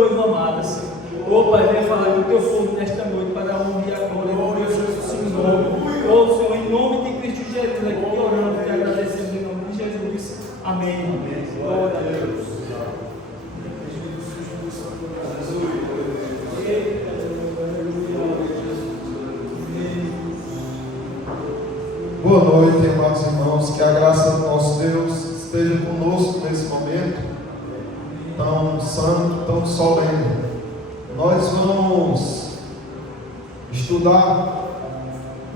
noivo amado, Senhor. Ô Pai, venha falar do teu fogo nesta noite para dar honra e a glória do teu nome. Ô Senhor, em nome de Cristo Jesus, aqui te orando, te agradecendo em nome de Jesus. Amém. Glória a Deus. Boa noite, amados irmãos, que a graça do nosso Deus esteja conosco nesse momento tão santo, tão solene. Nós vamos estudar,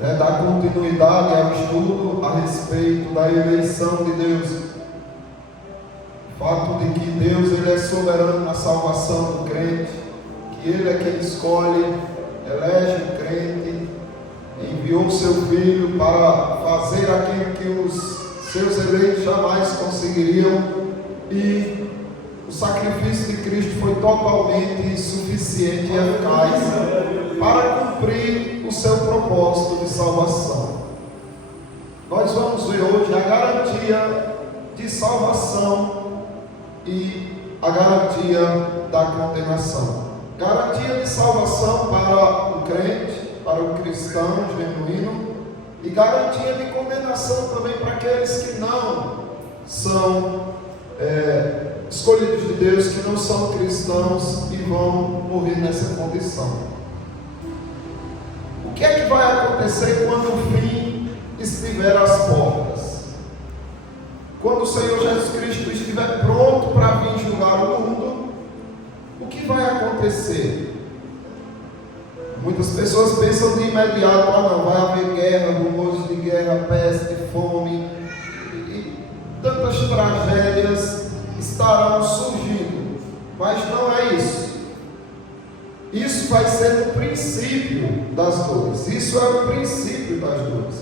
dar continuidade ao estudo a respeito da eleição de Deus. O fato de que Deus ele é soberano na salvação do crente, que Ele é quem escolhe, elege o crente, enviou seu Filho para fazer aquilo que os seus eleitos jamais conseguiriam, e o sacrifício de Cristo foi totalmente suficiente e eficaz para cumprir o seu propósito de salvação. Nós vamos ver hoje a garantia de salvação e a garantia da condenação. Garantia de salvação para o crente, para o cristão genuíno, e garantia de condenação também para aqueles que não são escolhidos de Deus, que não são cristãos e vão morrer nessa condição. O que é que vai acontecer quando o fim estiver às portas? Quando o Senhor Jesus Cristo estiver pronto para vir julgar o mundo, o que vai acontecer? Muitas pessoas pensam de imediato: não, vai haver guerra, rumores de guerra, peste, fome, e tantas tragédias estarão surgindo. Mas não é isso. Isso vai ser o princípio das dores. Isso é o princípio das dores.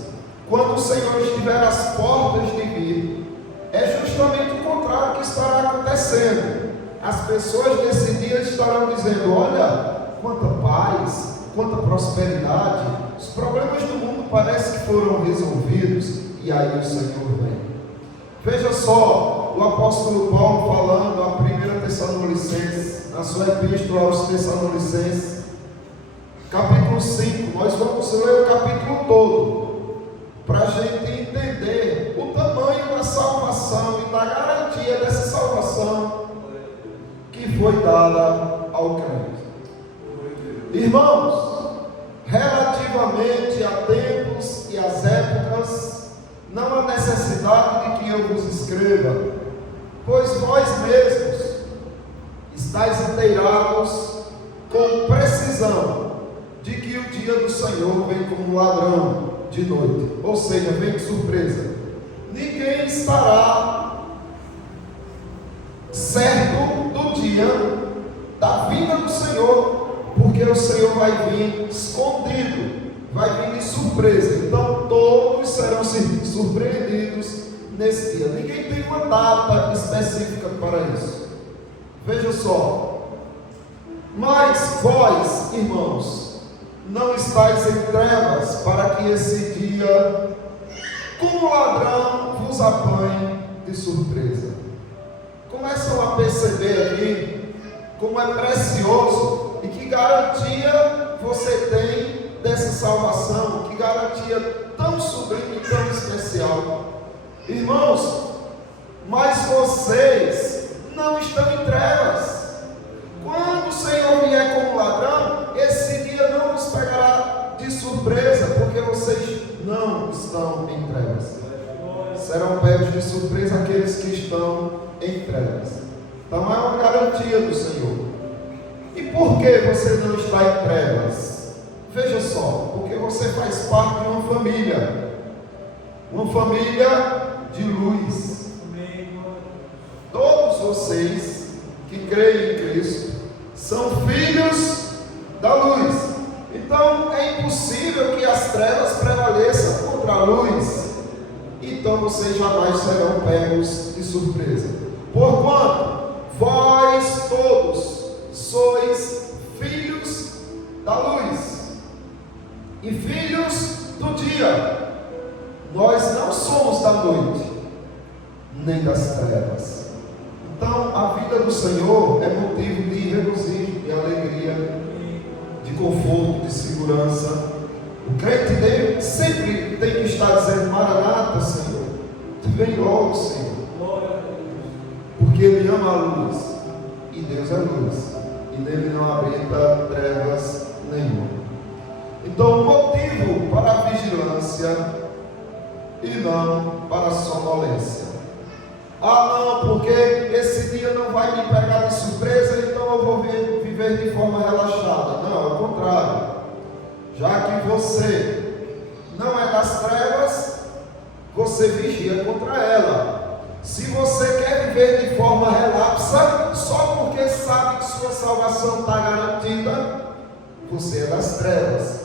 Quando o Senhor estiver às portas de vir, é justamente o contrário que estará acontecendo. As pessoas nesse dia estarão dizendo: olha, quanta paz, quanta prosperidade, os problemas do mundo parece que foram resolvidos, e aí o Senhor vem. Veja só, o apóstolo Paulo falando a 1 Tessalonicenses, na sua epístola aos Tessalonicenses, capítulo 5, nós vamos ler o capítulo todo, para a gente entender o tamanho da salvação e da garantia dessa salvação que foi dada ao crente. Irmãos, relativamente a tempos e as épocas, não há necessidade de que eu vos escreva, pois vós mesmos estáis inteirados com precisão de que o dia do Senhor vem como ladrão de noite, ou seja, vem de surpresa. Ninguém estará certo do dia da vinda do Senhor, porque o Senhor vai vir escondido, vai vir de surpresa. Então todos serão surpreendidos nesse dia. Ninguém tem uma data específica para isso. Veja só: mas vós, irmãos, não estáis em trevas, para que esse dia, como ladrão, vos apanhe de surpresa. Começam a perceber aqui como é precioso e que garantia você tem dessa salvação, que garantia tão sublime e tão especial. Irmãos, mas vocês não estão em trevas. Quando o Senhor vier como ladrão, esse dia não nos pegará de surpresa, porque vocês não estão em trevas. Serão pegos de surpresa aqueles que estão em trevas. Então é uma garantia do Senhor. E por que você não está em trevas? Veja só, porque você faz parte de uma família de luz. Todos vocês que creem em Cristo são filhos da luz. Então é impossível que as trevas prevaleçam contra a luz. Então vocês jamais serão pegos de surpresa. Porquanto vós todos sois filhos da luz e filhos do dia. Nós não somos da noite nem das trevas. Então a vida vida do Senhor é motivo de regozijo, de alegria, de conforto, de segurança. O crente dele sempre tem que estar dizendo: Maranata, Senhor, vem logo, Senhor. Porque ele ama a luz, e Deus é luz, e nele não habita trevas nenhuma. Então, o motivo para a vigilância e não para a sonolência. Ah, não, porque esse dia não vai me pegar de surpresa, então eu vou viver de forma relaxada. Não, ao contrário. Já que você não é das trevas, você vigia contra ela. Se você quer viver de forma relapsa, só porque sabe que sua salvação está garantida, você é das trevas.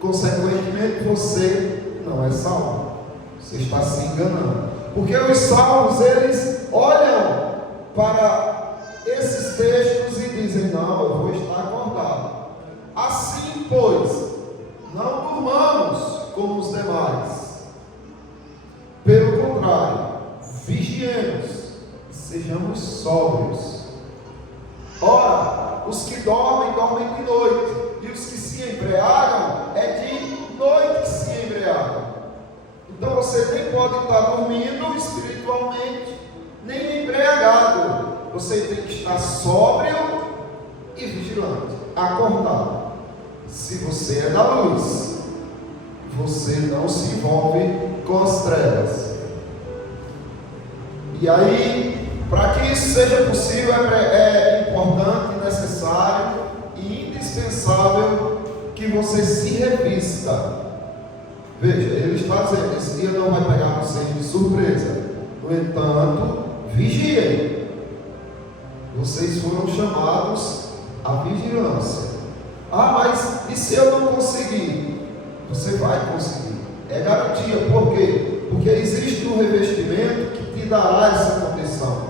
Consequentemente, você não é salvo. Você está se enganando. Porque os salvos, eles olham para esses textos e dizem: não, eu vou estar acordado. Assim, pois, não durmamos como os demais. Pelo contrário, vigiemos, sejamos sóbrios. Ora, os que dormem, dormem de noite, e os que se embriagam, é de noite que se embriagam. Então você nem pode estar dormindo espiritualmente, nem embriagado. Você tem que estar sóbrio e vigilante, acordado. Se você é da luz, você não se envolve com as trevas. E aí, para que isso seja possível, é importante, necessário e indispensável que você se revista. Veja, ele está dizendo: esse dia não vai pegar vocês de surpresa. No entanto, vigiem. Vocês foram chamados à vigilância. Ah, mas e se eu não conseguir? Você vai conseguir. É garantia. Por quê? Porque existe um revestimento que te dará essa condição.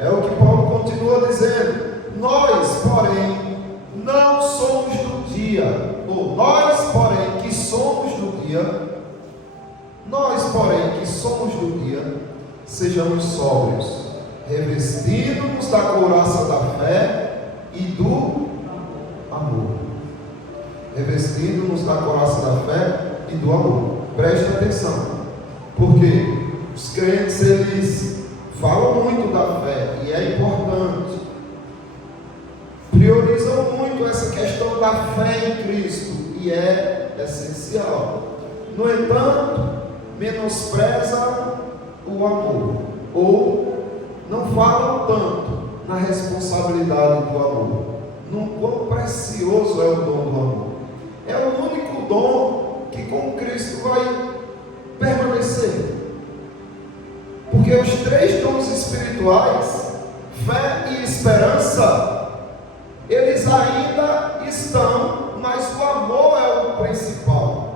É o que Paulo continua dizendo: nós, porém, não somos do dia. Ou nós, porém, que somos do dia. Nós, porém, que somos do dia, sejamos sóbrios, revestindo-nos da couraça da fé e do amor. Revestindo-nos da couraça da fé e do amor. Preste atenção, porque os crentes, eles falam muito da fé, e é importante, priorizam muito essa questão da fé em Cristo, e é essencial. No entanto, menosprezam o amor, ou não falam tanto na responsabilidade do amor, no quão precioso é o dom do amor. É o único dom que com Cristo vai permanecer. Porque os três dons espirituais, fé e esperança, eles ainda estão, mas o amor é o principal.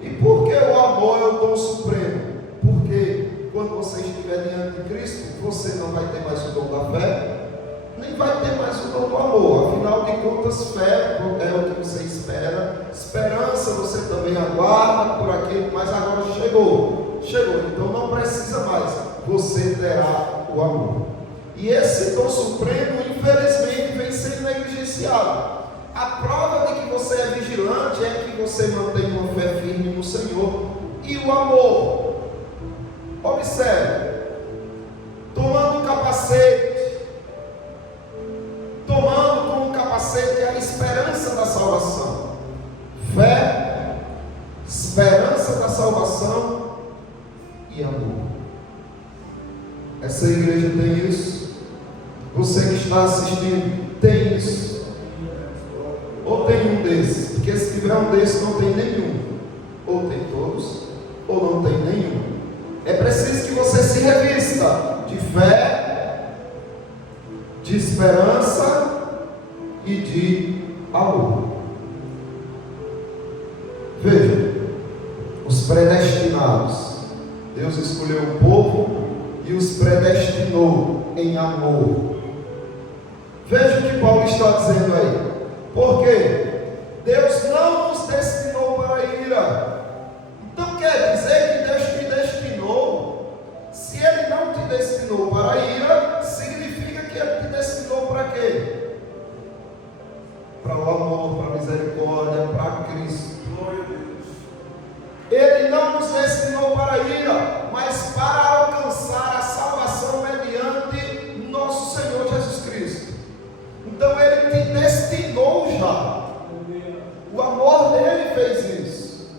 E por que o amor é o dom supremo? Porque quando você estiver diante de Cristo, você não vai ter mais o dom da fé, nem vai ter mais o dom do amor. Afinal de contas, fé é o que você espera, esperança você também aguarda por aquilo, mas agora chegou, então não precisa mais, você terá o amor. E esse dom supremo, infelizmente, vem sendo negligenciado. A prova de que você é vigilante é que você mantém uma fé firme no Senhor e o amor. Observe, tomando como capacete a esperança da salvação. Fé, esperança da salvação e amor. Essa igreja tem isso. Você que está assistindo tem isso. Ou tem um desses, porque se tiver um desses não tem nenhum. Ou tem todos, ou não tem nenhum. É preciso que você se revista de fé, de esperança e de amor. Veja, os predestinados, Deus escolheu o povo e os predestinou em amor. Veja o que Paulo está dizendo aí. Porque Deus não nos destinou para a ira. Então quer dizer que Deus te destinou. Se Ele não te destinou para a ira, significa que Ele te destinou para quê? Para o amor, para a misericórdia, para Cristo. Glória a Deus. Ele não nos destinou para a ira, mas para alcançar a salvação mediante nosso Senhor Jesus Cristo. Então Ele te destinou já. O amor dele fez isso.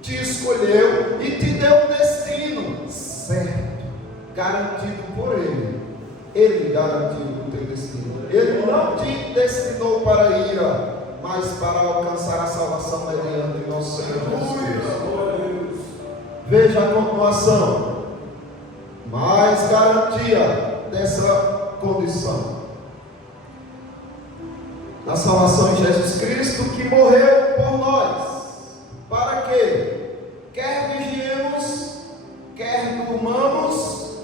Te escolheu e te deu um destino certo, garantido por Ele. Ele garantiu o teu destino. Ele não te destinou para a ira, mas para alcançar a salvação mediante nosso Senhor Jesus Cristo. Veja a continuação. Mais garantia dessa condição. Na salvação em Jesus Cristo, que morreu por nós. Para quê? Quer vigiemos, quer durmamos,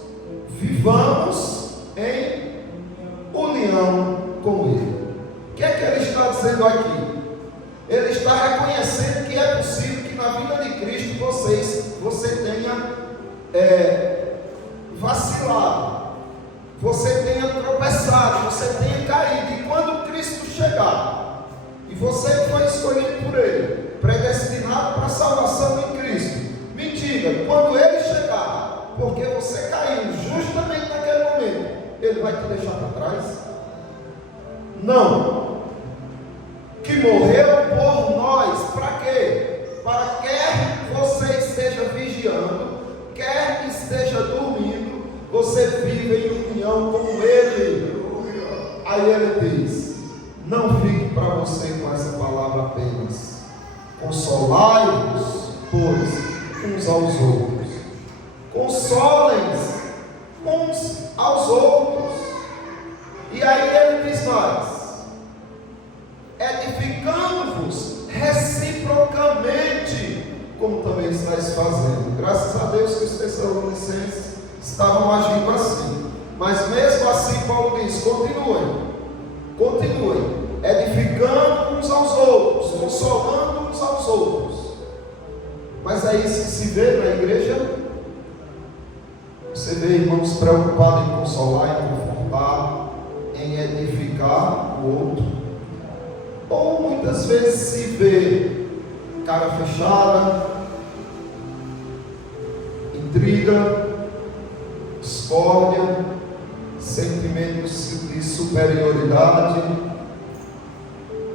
vivamos em união com Ele. O que é que Ele está dizendo aqui? Ele está reconhecendo que é possível que na vida de Cristo você tenha vacilado, você tenha tropeçado, você tenha caído. E quando Cristo chegar, e você foi escolhido por Ele, predestinado para a salvação em Cristo, me diga, quando Ele chegar, porque você caiu justamente naquele momento, Ele vai te deixar para trás? Não. Que morreu por nós, para quê? Para quer você esteja vigiando, quer esteja dormindo, você vive em união com Ele. Aí Ele diz: não fique para você com essa palavra apenas. Consolai-vos, pois, uns aos outros. Consolem-se uns aos outros. E aí Ele diz mais: edificando-vos reciprocamente, como também estáis fazendo. Graças a Deus que os tessalonicenses estavam agindo assim. Mas mesmo assim Paulo diz: continuem, edificando uns aos outros, consolando uns aos outros. Mas é isso que se vê na igreja. Você vê irmãos preocupados em consolar, em confortar, em edificar o outro. Ou muitas vezes se vê cara fechada, intriga, discórdia, sentimentos de superioridade,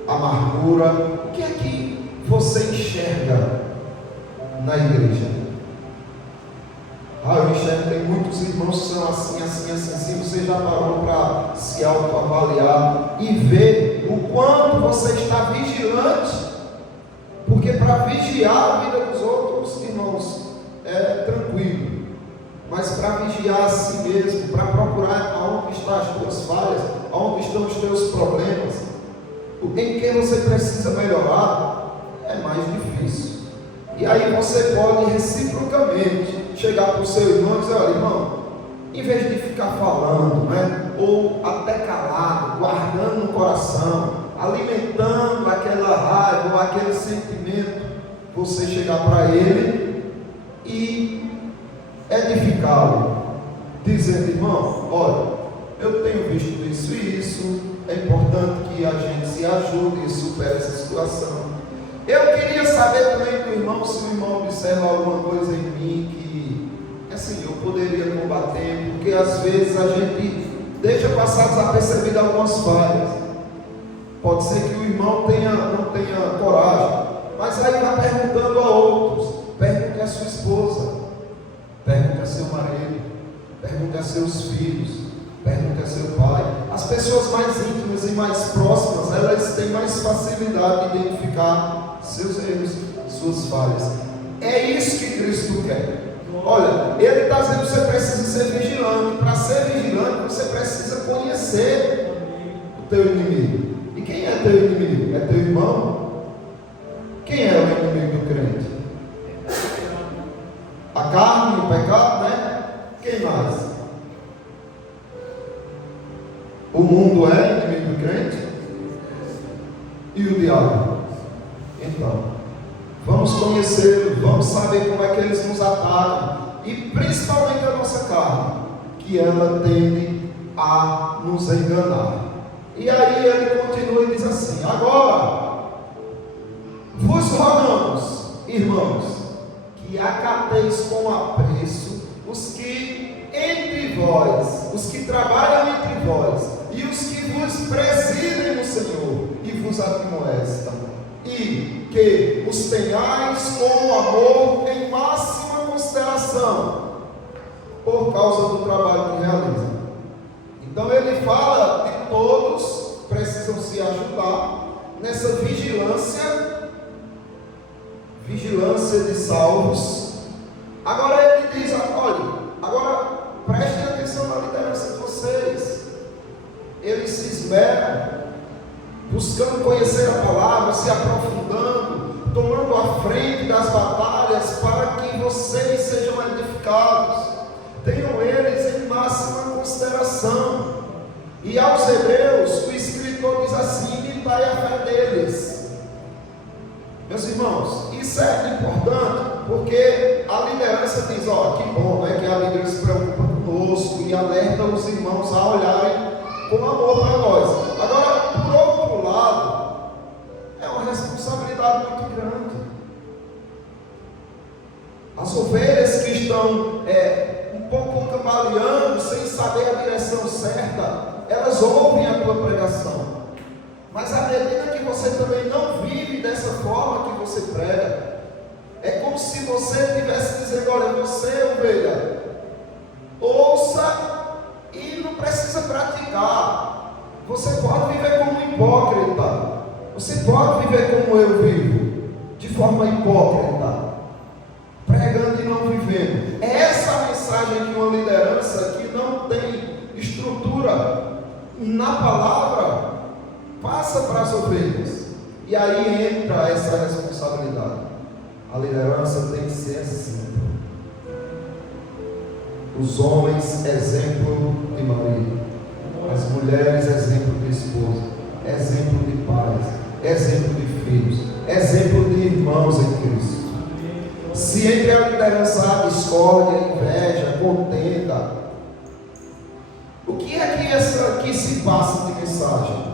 amargura. O que é que você enxerga na igreja? Eu enxergo, tem muitos irmãos que são assim. Você já parou para se autoavaliar e ver o quanto você está vigilante? Porque para vigiar a vida dos outros, irmãos, é tranquilo. Mas para vigiar a si mesmo, para procurar aonde estão as tuas falhas, aonde estão os teus problemas, em que você precisa melhorar, é mais difícil. E aí você pode reciprocamente chegar para o seu irmão e dizer: olha, irmão, em vez de ficar falando, né, ou até calado, guardando no coração, alimentando aquela raiva ou aquele sentimento, você chegar para ele e edificá-lo, dizendo: irmão, olha, eu tenho visto isso e isso, é importante que a gente se ajude e supere essa situação. Eu queria saber também do irmão, se o irmão observa alguma coisa em mim que, assim, eu poderia combater, porque às vezes a gente deixa passar desapercebido algumas falhas. Pode ser que o irmão não tenha coragem, mas aí vai perguntando a outros. Pergunte a sua esposa, pergunte a seu marido, pergunte a seus filhos, pergunte a seu pai. As pessoas mais íntimas e mais próximas, elas têm mais facilidade de identificar seus erros, suas falhas. É isso que Cristo quer. Olha, Ele está dizendo que você precisa ser vigilante. Para ser vigilante, você precisa conhecer o teu inimigo. E quem é teu inimigo? É teu irmão? Quem é o inimigo do crente? A carne, o pecado, né? Quem mais? O mundo é inimigo do crente? E o diabo? Então, vamos conhecê-lo, vamos saber como é que eles nos atacam, e principalmente a nossa carne, que ela tende a nos enganar. E aí ele continua e diz assim: agora vos rogamos, irmãos, que acateis com apreço os que entre vós, os que trabalham entre vós, e os que vos presidem no Senhor e vos admoestam, e que os tenhais com amor em máxima consideração, por causa do trabalho que realizam. Então ele fala que todos precisam se ajudar nessa vigilância de salvos. Agora ele diz: olha, agora prestem atenção na liderança de vocês. Eles se esmeram, buscando conhecer a palavra, se aprofundando, tomando a frente das batalhas para que vocês sejam edificados. Tenham eles em máxima consideração. E aos hebreus, o escritor diz assim: imitai a fé deles. Meus irmãos, isso é importante, porque a liderança diz: ó, que bom, né, que a liderança se preocupa conosco e alerta os irmãos a olharem com amor para nós. Agora, por outro lado, é uma responsabilidade muito grande. As ovelhas que estão um pouco cambaleando, sem saber a direção certa, elas ouvem a tua pregação. Mas à medida que você também não vive dessa forma que você prega, é como se você estivesse dizendo: olha, você, ovelha, ouça e não precisa praticar. Você pode viver como um hipócrita. Você pode viver como eu vivo, de forma hipócrita, pregando e não vivendo. É essa a mensagem de uma liderança que não tem estrutura na palavra, passa para as ovelhas. E aí entra essa responsabilidade. A liderança tem que ser assim. Os homens, exemplo de marido. As mulheres, exemplo de esposa. Exemplo de pais. Exemplo de filhos. Exemplo de irmãos em Cristo. Se entre a liderança há discórdia, inveja, contenda, o que é que essa aqui se passa de mensagem?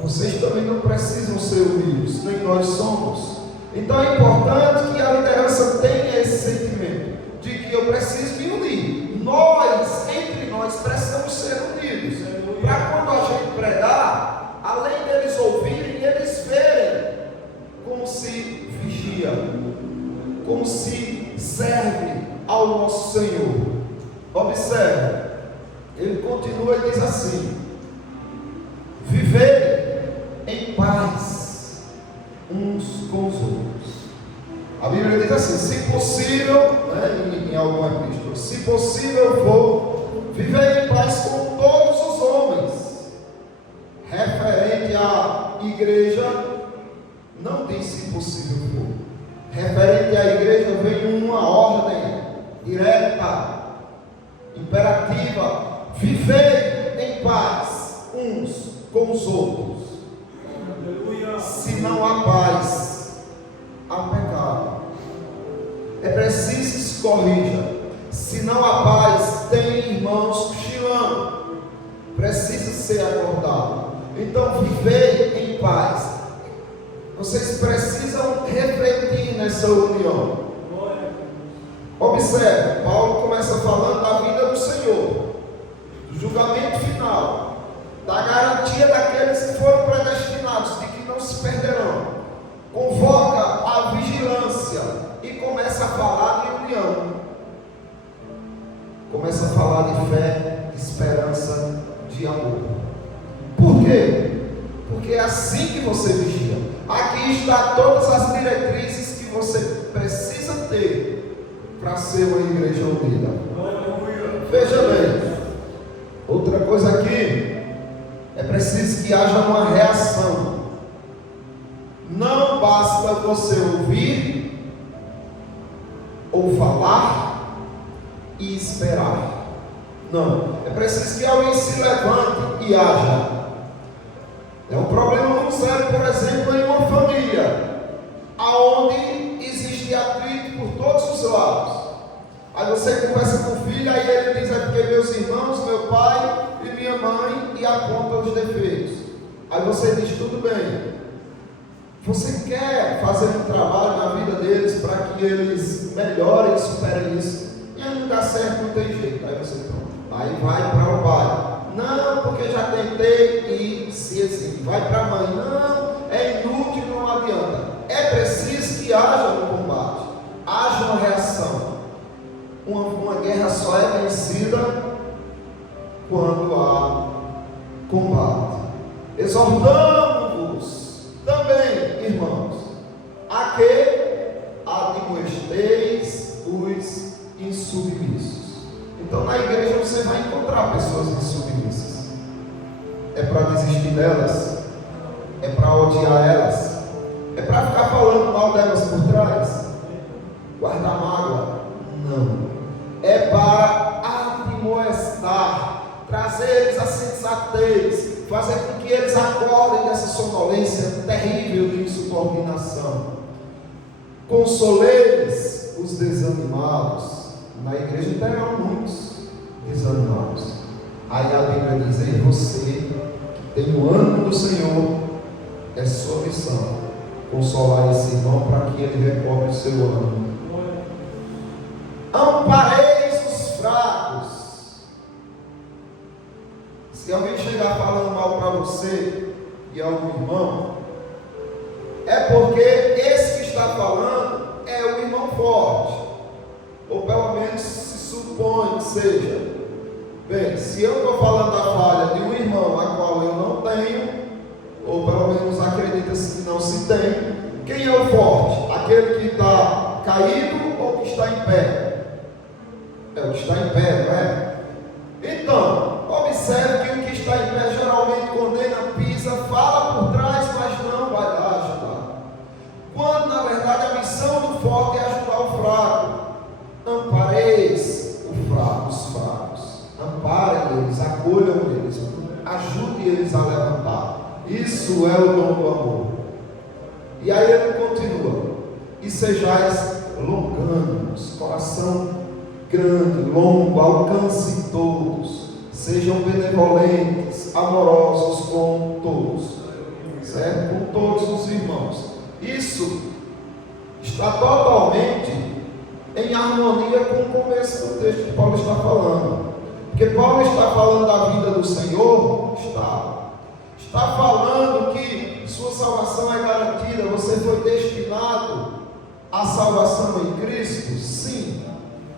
Vocês também não precisam ser unidos, nem nós somos. Então é importante que a liderança tenha esse sentimento de que eu preciso me unir. Nós, entre nós, precisamos ser unidos, para quando a gente pregar, além deles ouvirem, eles verem como se vigia, como se serve ao nosso Senhor. Observe, ele continua e diz assim: vivei em paz uns com os outros. A Bíblia diz assim: se possível, em alguma epístola, se possível for, vivei em paz com todos os homens. Referente à igreja, não diz se possível for. Referente à igreja vem uma ordem direta, imperativa: vivei em paz uns com os outros. Se não há paz, há pecado. É preciso que se corrija. Se não há paz, tem irmãos cochilando, precisa ser acordado. Então vivei em paz. Vocês precisam refletir nessa união. Observe, Paulo começa falando da vida do Senhor, do julgamento final, da garantia daqueles que foram predestinados, de que não se perderão. Convoca a vigilância e começa a falar de união. Começa a falar de fé, de esperança, de amor. Por quê? Porque é assim que você vigia. Aqui está todas as diretrizes que você precisa ter para ser uma igreja unida. Veja bem, outra coisa aqui, é preciso que haja uma reação. Não basta você ouvir ou falar e esperar. Não, é preciso que alguém se levante e haja. É um problema muito sério, por exemplo, em uma família, aonde existe atrito por todos os lados. Aí você conversa com o filho, aí ele diz: é porque meus irmãos, meu pai e minha mãe, e aponta os defeitos. Aí você diz: tudo bem. Você quer fazer um trabalho na vida deles para que eles melhorem e superem isso? E aí não dá certo, não tem jeito. Aí você pronto. Aí vai para o pai. Não, porque já tentei e se exime. Vai para a mãe. Não, é inútil, não adianta. É preciso que haja um combate, haja uma reação. Uma guerra só é vencida quando há combate. Exortamos-vos também, irmãos, a que admoesteis os insubmissos. Então na igreja você vai encontrar pessoas insubmissas. É para desistir delas? É para odiar elas? É para ficar falando mal delas por trás? Guardar mágoa? Não. É para admoestar, trazer eles a sensatez, fazer com que eles acordem dessa sonolência terrível de insubordinação. Consoleis os desanimados. Na igreja terão muitos desanimados. Aí a Bíblia diz: em você que tem o ânimo do Senhor, é sua missão consolar esse irmão para que ele recobre o seu ânimo. Ampareis os fracos. Se alguém chegar falando mal para você e algum irmão, é porque esse que está falando é o irmão forte, ou pelo menos se supõe que seja. Bem, se eu estou falando da falha de um irmão a qual eu não tenho, ou pelo menos acredita-se que não se tem, quem é o forte? Aquele que está caído ou que está em pé? É o que está em pé, não é? Então, observe que o que está em pé geralmente condena, pisa, fala por trás, mas não vai lá ajudar. Quando na verdade a missão do forte é ajudar o fraco. Ampareis os fracos. Amparem eles, acolham eles, ajude eles a levantar. Isso é o dom do amor. E aí ele continua: e sejais longânimos, coração grande, longo, alcance todos, sejam benevolentes, amorosos com todos, certo? Com todos os irmãos. Isso está totalmente em harmonia com o começo do texto que Paulo está falando, porque Paulo está falando da vida do Senhor, está falando que sua salvação é garantida, você foi destinado à salvação em Cristo, sim.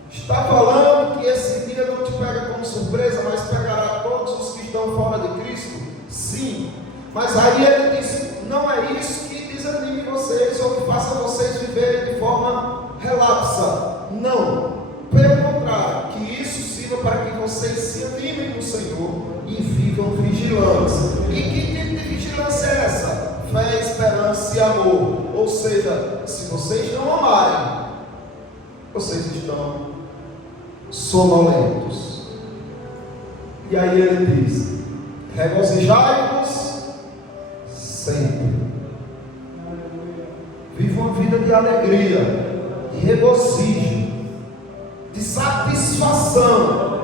Está falando que esse dia não te pega como surpresa, mas pegará todos os que estão fora de Cristo? Sim. Mas aí ele disse: não é isso que desanime vocês ou que faça vocês viverem de forma relapsa. Não. Pelo contrário, que isso sirva para que vocês se animem no Senhor e vivam vigilantes. E que tipo de vigilância é essa? Fé, esperança e amor. Ou seja, se vocês não amarem, vocês estão sonolentos. E aí ele diz: regozijai-vos sempre. Viva uma vida de alegria, de regozijo, de satisfação.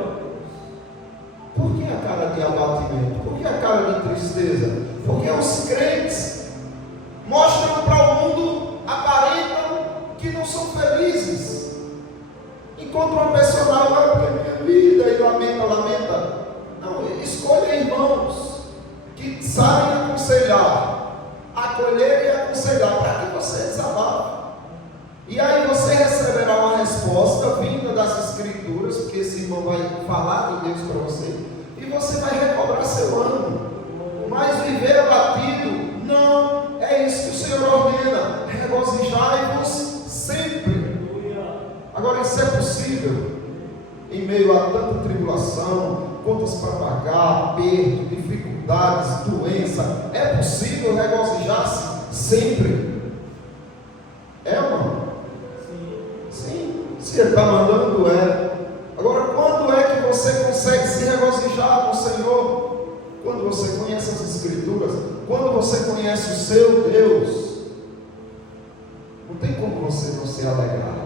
Por que a cara de abatimento? Por que a cara de tristeza? Porque os crentes mostram para o mundo, aparentam que não são felizes. Enquanto uma pessoa não, porque minha vida, e lamenta. Não, escolha irmãos que sabem aconselhar, acolher e aconselhar, para que você desabafe. E aí você receberá uma resposta vinda das Escrituras, porque esse irmão vai falar de Deus para você, e você vai recobrar seu ânimo. Mas viver abatido, não, é isso que o Senhor ordena: regozijai-vos sempre. Agora, isso é possível em meio a tanta tribulação, contas para pagar, aperto, dificuldades, doença. É possível regozijar-se sempre? É ou não? Sim. Se ele está mandando, é. Agora, quando é que você consegue se regozijar no Senhor? Quando você conhece as Escrituras, quando você conhece o seu Deus. Não tem como você não se alegrar.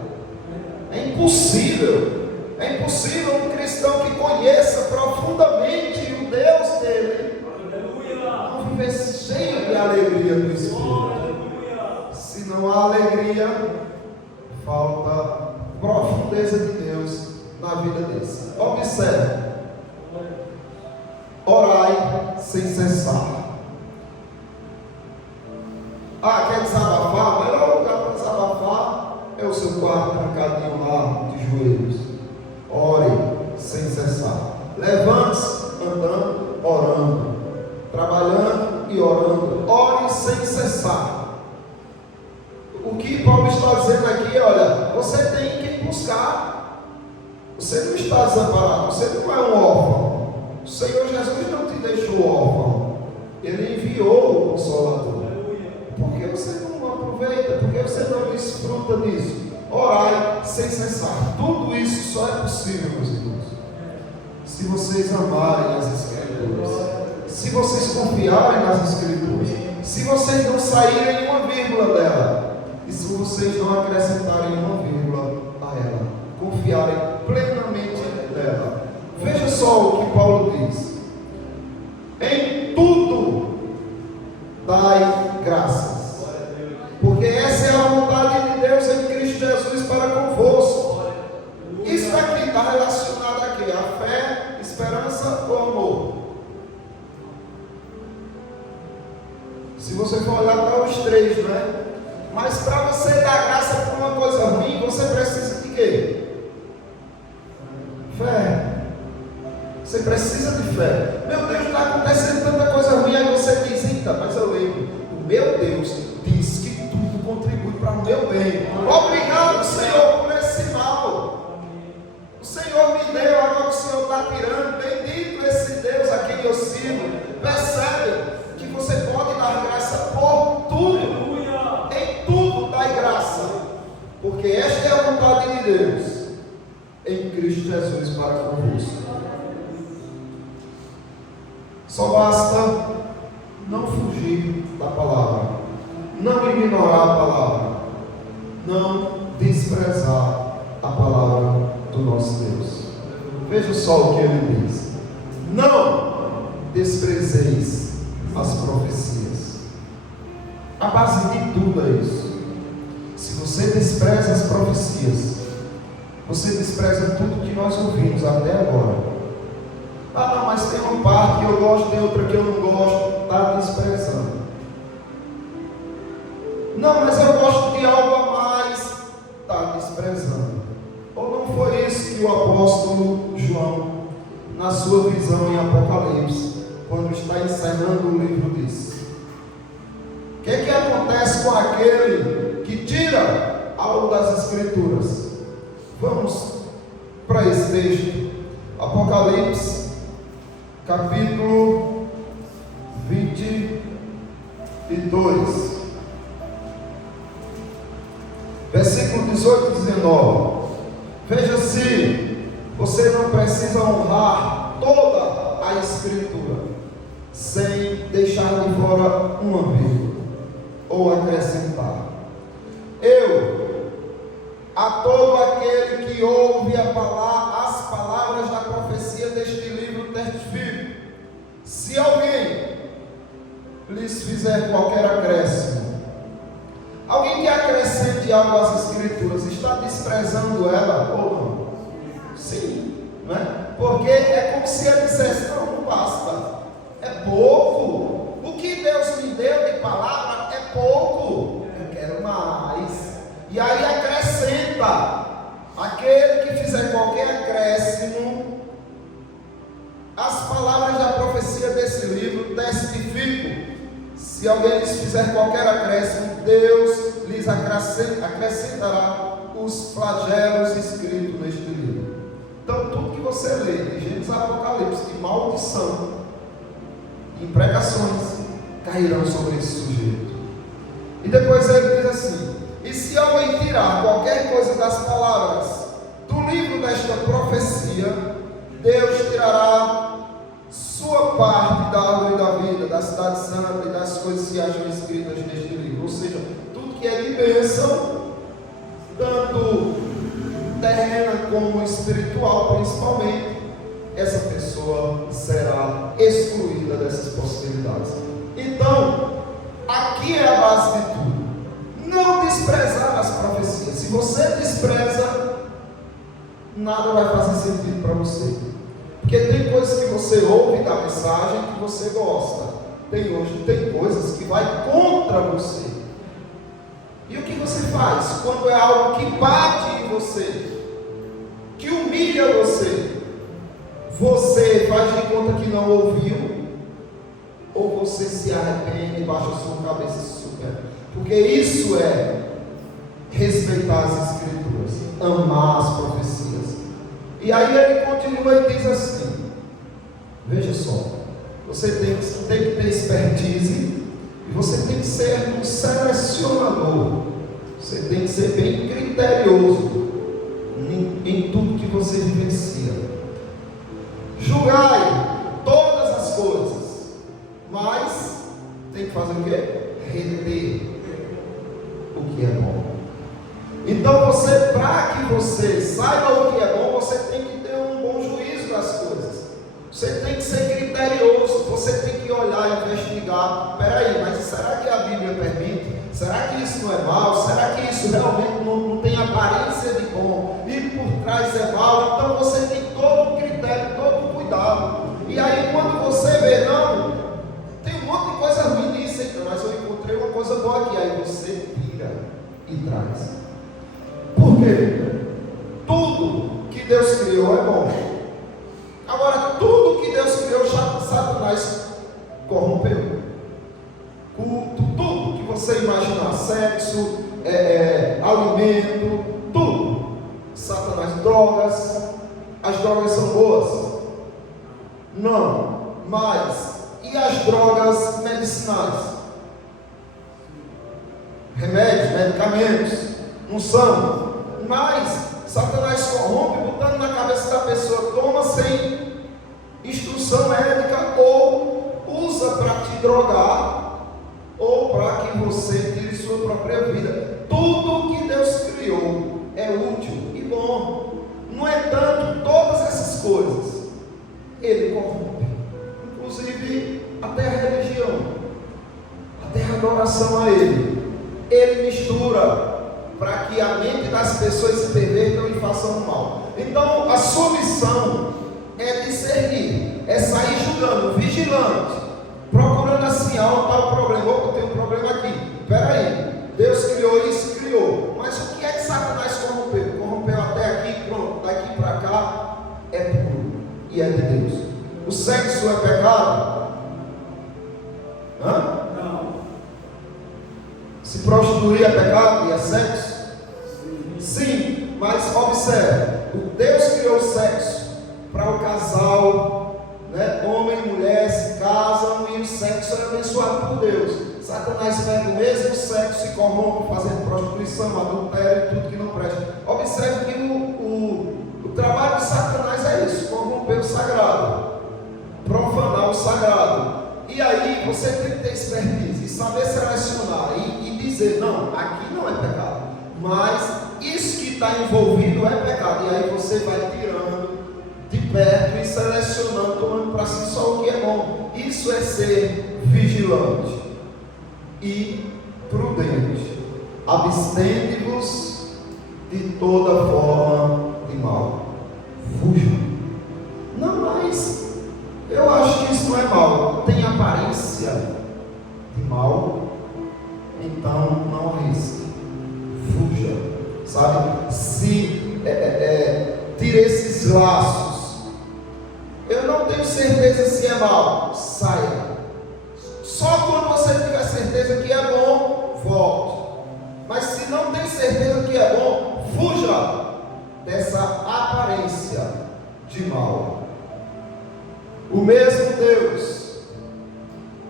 É impossível. possível um cristão que conheça profundamente o Deus dele não viver cheio de alegria do Espírito. Se não há alegria, falta profundeza de Deus na vida desse. Observe: orai sem cessar. Quer desabafar? O melhor lugar para desabafar é o seu quarto trancadinho lá de joelhos. Ore sem cessar. Levante-se andando, orando, trabalhando e orando. Ore sem cessar. O que Paulo está dizendo aqui, olha, você tem que buscar. Você não está desamparado, você não é um órfão. O Senhor Jesus não te deixou órfão. Ele enviou o Consolador. Por que você não aproveita? Por que você não desfruta disso? Orai sem cessar. Tudo isso só é possível, meus irmãos, se vocês amarem as Escrituras, se vocês confiarem nas Escrituras, se vocês não saírem uma vírgula dela, e se vocês não acrescentarem uma vírgula a ela, confiarem plenamente nela. Veja só o que Paulo diz: em tudo dai graças, porque essa é a vontade de Deus em Cristo Jesus para convosco. Isso aqui está relacionado a quê? A fé, esperança ou amor? Se você for olhar para os três, não é? Mas para você dar graça por uma coisa ruim, você precisa de quê? Fé. Você precisa de fé. Meu Deus, está acontecendo tanta coisa ruim. Aí você diz: eita, mas eu lembro, o meu Deus diz que tudo contribui para o meu bem. Obrigado, Senhor, por esse mal. O Senhor me deu, agora o Senhor está tirando. Bendito esse Deus a quem eu sirvo. Percebe que você pode dar graça por tudo. Em tudo dai graça, porque esta é a vontade de Deus em Cristo Jesus para convosco. Só basta não fugir da palavra, não ignorar a palavra, não desprezar a palavra do nosso Deus. Veja só o que ele diz: não desprezeis as profecias. A base de tudo é isso. Se você despreza as profecias, você despreza tudo que nós ouvimos até agora. Não, mas tem uma parte que eu gosto, tem outra que eu não gosto. Está desprezando. Não, mas eu gosto de algo a mais. Está desprezando. Ou não foi isso que o apóstolo João, na sua visão em Apocalipse, quando está encerrando o livro, disse? O que acontece com aquele que tira algo das Escrituras? Vamos para esse texto, Apocalipse, capítulo 22, versículo 18 e 19. Veja se você não precisa honrar toda a Escritura, sem deixar de fora uma vírgula ou acrescentar. Eu, a todo aquele que ouve as palavras da profecia deste livro, testifico: se alguém lhes fizer qualquer acréscimo, alguém que acrescente algo às Escrituras, está desprezando ela ou não? Sim, não é? Porque é como se ele dissesse: não basta, é pouco. O que Deus me deu de palavra é pouco, eu quero mais. E aí acrescenta: aquele que fizer qualquer acréscimo às palavras da profecia desse livro, testifico: se alguém lhes fizer qualquer acréscimo, Deus lhes acrescentará os flagelos escritos neste livro. Então, tudo que você lê de Gênesis a Apocalipse, de maldição, imprecações, cairão sobre esse sujeito. E depois ele diz assim: e se alguém tirar qualquer coisa das palavras do livro desta profecia, Deus tirará sua parte da árvore da vida, da cidade santa e das coisas que acham escritas neste livro. Ou seja, tudo que é de bênção, tanto terrena como espiritual principalmente, essa pessoa será excluída dessas possibilidades. Então, aqui é a base de tudo. Não desprezar as profecias. Se você despreza, nada vai fazer sentido para você. Porque tem coisas que você ouve da mensagem que você gosta. Tem coisas que vai contra você. E o que você faz quando é algo que bate em você, que humilha você? Você faz de conta que não ouviu, ou você se arrepende, baixa a sua cabeça e supera? Porque isso é respeitar as Escrituras, amar as profecias. E aí ele continua e diz assim: veja só, você tem que ter expertise, e você tem que ser um selecionador, você tem que ser bem criterioso em tudo que você vivencia. Julgai todas as coisas, mas tem que fazer o quê? Reter o que é bom. Então para que você saiba o que é bom, você tem que ter um bom juízo das coisas. Você tem que ser criterioso, você tem que olhar e investigar. Peraí, mas será que a Bíblia permite? Será que isso não é mal? Será que isso realmente não tem aparência de bom e por trás é mal? Então você tem todo o critério, todo o cuidado. E aí quando você vê, não, tem um monte de coisa ruim nisso, então, mas eu encontrei uma coisa boa aqui. Aí você tira e traz. Por quê? Tudo que Deus criou é bom. Agora, tudo que Deus criou, Satanás corrompeu. Tudo que você imaginar, sexo, alimento, tudo. Satanás, drogas, as drogas são boas? Não, mas e as drogas medicinais? Remédios, medicamentos, não são? Mas Satanás corrompe botando na cabeça da pessoa, toma sem instrução médica, ou usa para te drogar, ou para que você tire sua própria vida. Tudo que Deus criou é útil e bom. No entanto, todas essas coisas Ele corrompe, inclusive até a religião, até a adoração a Ele mistura para que a mente das pessoas se pervertam e façam mal. Então a sua missão é discernir, é sair julgando, vigilante, procurando assim, onde está o problema? Opa, tem um problema aqui. Peraí, Deus criou isso, criou, mas o que é que Satanás corrompeu? Corrompeu até aqui, pronto, daqui para cá é puro e é de Deus. O sexo é pecado? Não. Se prostituir é pecado e é sexo? Sim, mas observe, o Deus criou o sexo para o casal, né? Homem e mulher se casam e o sexo é abençoado por Deus. Satanás pega o mesmo sexo e corrompe, fazendo prostituição, adultério e tudo que não presta. Observe que o trabalho de Satanás é isso: corromper o sagrado, profanar o sagrado. E aí você tem que ter expertise e saber selecionar e dizer: não, aqui não é pecado, mas isso que está envolvido é pecado. E aí você vai tirando de perto e selecionando, tomando para si só o que é bom. Isso é ser vigilante e prudente. Abstende-vos de toda forma de mal. Fujam. Não, mas eu acho que isso não é mal, tem aparência de mal, então não arrisque. Fuja, sabe? Se tire esses laços. Eu não tenho certeza se é mal, saia. Só quando você tiver certeza que é bom, volte. Mas se não tem certeza que é bom, fuja dessa aparência de mal. O mesmo Deus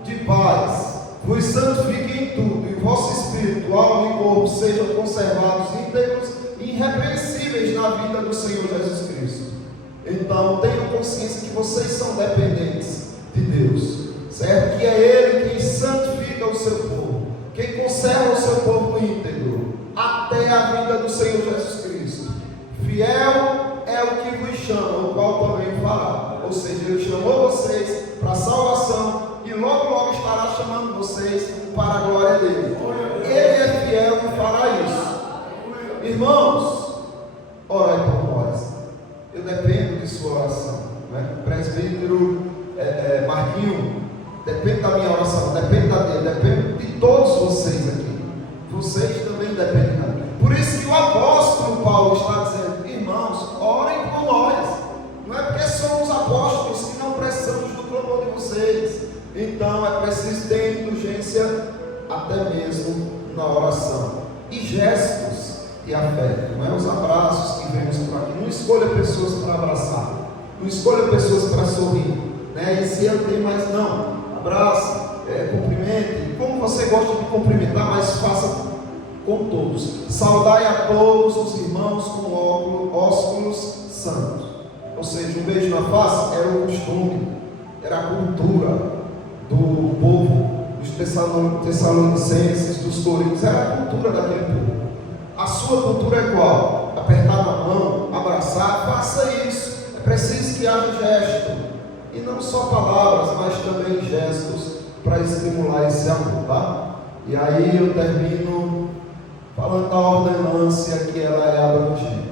de paz vos santifique em tudo, e o vosso espírito, alma e corpo sejam conservados íntegros e irrepreensíveis na vida do Senhor Jesus Cristo. Então tenham consciência que vocês são dependentes de Deus, certo? Que é Ele quem santifica o seu povo, quem conserva o seu povo íntegro até a vinda do Senhor Jesus Cristo. Fiel é o logo estará chamando vocês para a glória dele. Ele é fiel e fará isso. Irmãos, orai por nós. Eu dependo de sua oração, né? Presbítero Marquinho, depende da minha oração, depende da dele, depende de todos vocês aqui. Vocês também dependem da minha. Por isso que o apóstolo Paulo está dizendo: irmãos, orem por nós. Não é porque somos apóstolos que não precisamos do clamor de vocês. Então é preciso ter indulgência até mesmo na oração. E gestos de afeto, não é os abraços que vemos por aqui. Não escolha pessoas para abraçar, não escolha pessoas para sorrir, né? E se eu tenho mais, não, abrace, cumprimente, como você gosta de cumprimentar, mas faça com todos. Saudai a todos os irmãos com ósculos santos. Ou seja, um beijo na face era o costume, era a cultura do povo, dos Tessalonicenses, dos Coríntios, era a cultura daquele povo. A sua cultura é qual? Apertar na mão, abraçar, faça isso. É preciso que haja gesto, e não só palavras, mas também gestos para estimular esse amor, tá? E aí eu termino falando da ordenância, que ela é abrangente.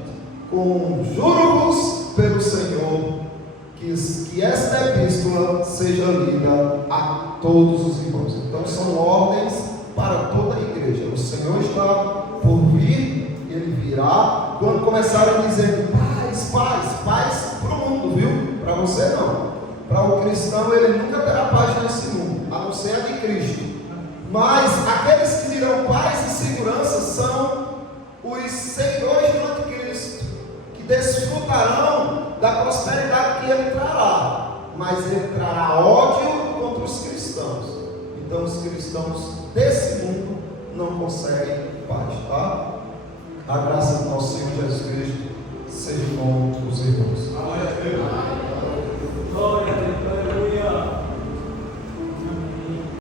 Conjuro-vos pelo Senhor que esta epístola seja lida a todos os irmãos. Então são ordens para toda a igreja. O Senhor está por vir, Ele virá. Quando começarem dizendo paz, paz, paz para o mundo, viu? Para você não. Para o cristão ele nunca terá paz nesse mundo, a não ser a de Cristo. Mas aqueles que dirão paz e segurança são os seguidores do anticristo, que desfrutarão da prosperidade que ele trará, mas ele trará ódio contra os cristãos. Então os cristãos desse mundo não conseguem paz, tá? A graça